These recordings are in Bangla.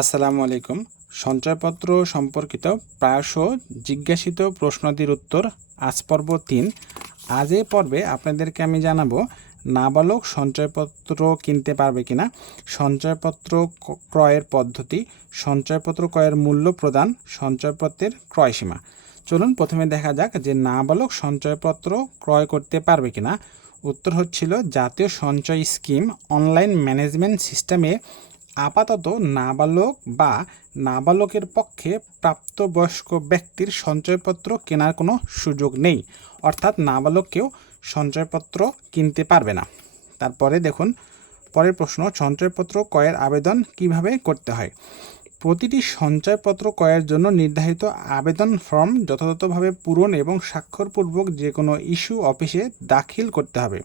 আসসালামু আলাইকুম। সঞ্চয়পত্র সম্পর্কিত প্রায়শ জিজ্ঞাসিত প্রশ্নাদির উত্তর আজ পর্ব ৩। আজ এই পর্বে আপনাদেরকে আমি জানাবো নাবালক সঞ্চয়পত্র কিনতে পারবে কিনা, সঞ্চয়পত্র ক্রয়ের পদ্ধতি, সঞ্চয়পত্র ক্রয়ের মূল্য প্রদান, সঞ্চয়পত্রের ক্রয়সীমা। চলুন প্রথমে দেখা যাক যে নাবালক সঞ্চয়পত্র ক্রয় করতে পারবে কিনা। উত্তর হচ্ছিল জাতীয় সঞ্চয় স্কিম অনলাইন ম্যানেজমেন্ট সিস্টেমে আপাতত নাবালক বা নাবালকের পক্ষে প্রাপ্তবয়স্ক ব্যক্তির সঞ্চয়পত্র কেনার কোনো সুযোগ নেই, অর্থাৎ নাবালক কেউ সঞ্চয়পত্র কিনতে পারবে না। তারপরে দেখুন পরের প্রশ্ন, সঞ্চয়পত্র ক্রয়ের আবেদন কিভাবে করতে হয়। প্রতিটি সঞ্চয়পত্র ক্রয়ের জন্য নির্ধারিত আবেদন ফর্ম যথাযথভাবে পূরণ এবং স্বাক্ষরপূর্বক যে কোনো ইস্যু অফিসে দাখিল করতে হবে।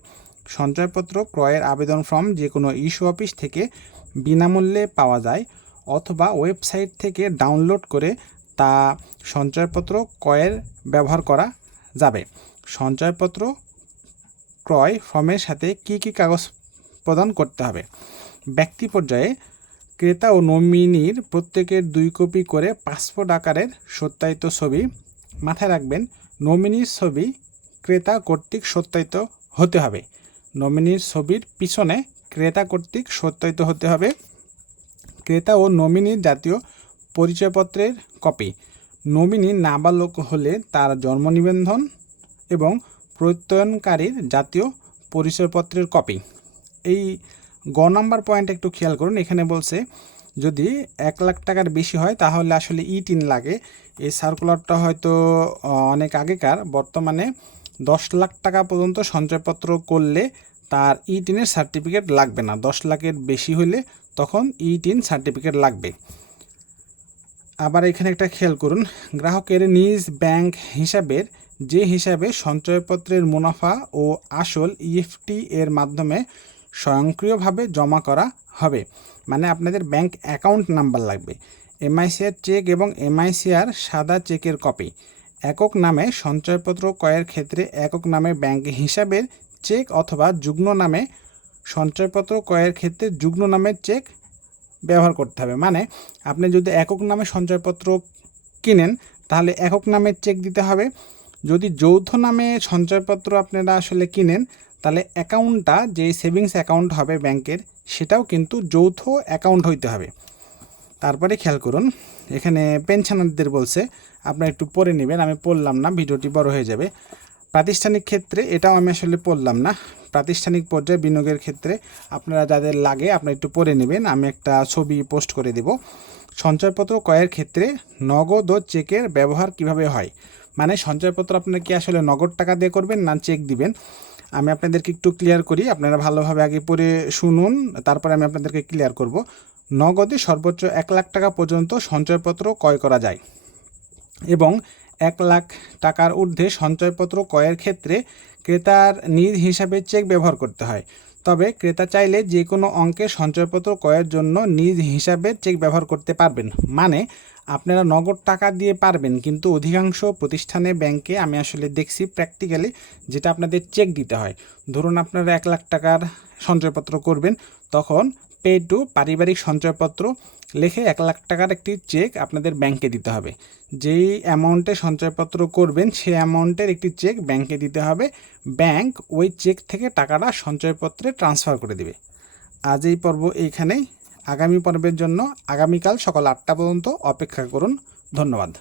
সঞ্চয়পত্র ক্রয়ের আবেদন ফর্ম যে কোনো ইস্যু অফিস থেকে বিনামূল্যে পাওয়া যায় অথবা ওয়েবসাইট থেকে ডাউনলোড করে তা সঞ্চয়পত্র ক্রয়ের ব্যবহার করা যাবে। সঞ্চয়পত্র ক্রয় ফর্মের সাথে কি কি কাগজ প্রদান করতে হবে। ব্যক্তি পর্যায়ে ক্রেতা ও নমিনির প্রত্যেকের 2 কপি করে পাসপোর্ট আকারের সত্যায়িত ছবি। মাথায় রাখবেন, নমিনির ছবি ক্রেতা কর্তৃক সত্যায়িত হতে হবে। নমিনির ছবির পিছনে ক্রেতা কর্তৃক সত্যায়িত হতে হবে। ক্রেতা ও নমিনির জাতীয় পরিচয়পত্রের কপি। নমিনি নাবালক হলে তার জন্ম নিবন্ধন এবং প্রত্যয়নকারীর জাতীয় পরিচয়পত্রের কপি। এই গ নাম্বার পয়েন্ট একটু খেয়াল করুন, এখানে বলছে যদি 1 লাখ টাকার বেশি হয় তাহলে আসলে ই-3 লাগে। এই সার্কুলারটা হয়তো অনেক আগেকার, বর্তমানে 10 লাখ টাকা পর্যন্ত সঞ্চয়পত্র করলে তার ই-3 সার্টিফিকেট লাগবে না। 10 লাখের বেশি হলে তখন ই-3 সার্টিফিকেট লাগবে। আবার এখানে একটা খেয়াল করুন, গ্রাহকের নিজ ব্যাংক হিসাবের যে হিসাবে সঞ্চয়পত্রের মুনাফা ও আসল ইএফটি এর মাধ্যমে স্বয়ংক্রিয়ভাবে জমা করা হবে। মানে আপনাদের ব্যাংক অ্যাকাউন্ট নাম্বার লাগবে। এমআইসিআর চেক এবং এমআইসিআর সাদা চেকের কপি। একক নামে সঞ্চয়পত্র ক্রয়ের ক্ষেত্রে একক নামে ব্যাংক হিসাবের চেক অথবা যুগ্ম নামে সঞ্চয়পত্র ক্রয়ের ক্ষেত্রে যুগ্ম নামের চেক ব্যবহার করতে হবে। মানে আপনি যদি একক নামে সঞ্চয়পত্র কিনেন তাহলে একক নামের চেক দিতে হবে। যদি যৌথ নামে সঞ্চয়পত্র আপনারা আসলে কিনেন তাহলে অ্যাকাউন্টটা যে সেভিংস অ্যাকাউন্ট হবে ব্যাংকের, সেটাও কিন্তু যৌথ অ্যাকাউন্ট হইতে হবে। তারপরে খেয়াল করুন, এখানে পেনশনারদের বলছে, আপনারা একটু পড়ে নেবেন, আমি পড়লাম না, ভিডিওটি বড় হয়ে যাবে। প্রাতিষ্ঠানিক ক্ষেত্রে এটাও আমি আসলে পড়লাম না। প্রাতিষ্ঠানিক পর্যায়ে বিনিয়োগের ক্ষেত্রে আপনারা যাদের লাগে আপনারা একটু পড়ে নেবেন, আমি একটা ছবি পোস্ট করে দেব। সঞ্চয়পত্র ক্রয়ের ক্ষেত্রে নগদ ও চেকের ব্যবহার কিভাবে হয়। মানে সঞ্চয়পত্র আপনারা কি আসলে নগদ টাকা দিয়ে করবেন না চেক দিবেন, আমি আপনাদেরকে একটু ক্লিয়ার করি। আপনারা ভালোভাবে আগে পড়ে শুনুন, তারপরে আমি আপনাদেরকে ক্লিয়ার করব। নগদে সর্বোচ্চ 1 লাখ টাকা পর্যন্ত সঞ্চয়পত্র ক্রয় করা যায় এবং 1 লাখ টাকার ঊর্ধ্বে সঞ্চয়পত্র ক্রয়ের ক্ষেত্রে ক্রেতার নিজ হিসাবে চেক ব্যবহার করতে হয়। তবে ক্রেতা চাইলে যে কোনো অঙ্কের সঞ্চয়পত্র ক্রয়ের জন্য নিজ হিসাবে চেক ব্যবহার করতে পারবেন। মানে আপনারা নগদ টাকা দিয়ে পারবেন, কিন্তু অধিকাংশ প্রতিষ্ঠানে ব্যাংকে আমি আসলে দেখছি প্র্যাকটিক্যালি যেটা আপনাদের চেক দিতে হয়। ধরুন আপনারা 1 লাখ টাকার সঞ্চয়পত্র করবেন, তখন পে টু পারিবারিক সঞ্চয়পত্র লিখে 1 লাখ টাকার একটি চেক আপনাদের ব্যাংকে দিতে হবে। যেই অ্যামাউন্টে সঞ্চয়পত্র করবেন সেই অ্যামাউন্টের একটি চেক ব্যাংকে দিতে হবে। ব্যাংক ওই চেক থেকে টাকাটা সঞ্চয়পত্রে ট্রান্সফার করে দিবে। আজ এই পর্ব এইখানেই। আগামী পর্বের জন্য আগামীকাল সকাল 8টা পর্যন্ত অপেক্ষা করুন। ধন্যবাদ।